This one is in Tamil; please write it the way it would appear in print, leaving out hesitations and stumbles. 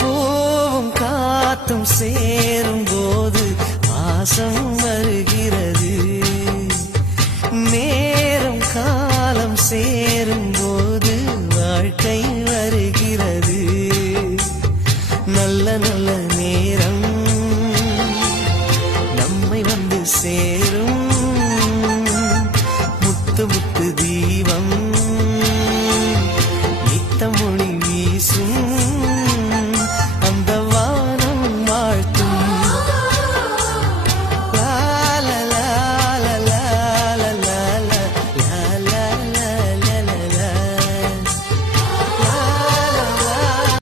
பூவும் காத்தும் சேரும் போது வாசம் வருகிறது. நேரம் காலம் சேரும் போது வாழ்க்கை வருகிறது. நல்ல நல்ல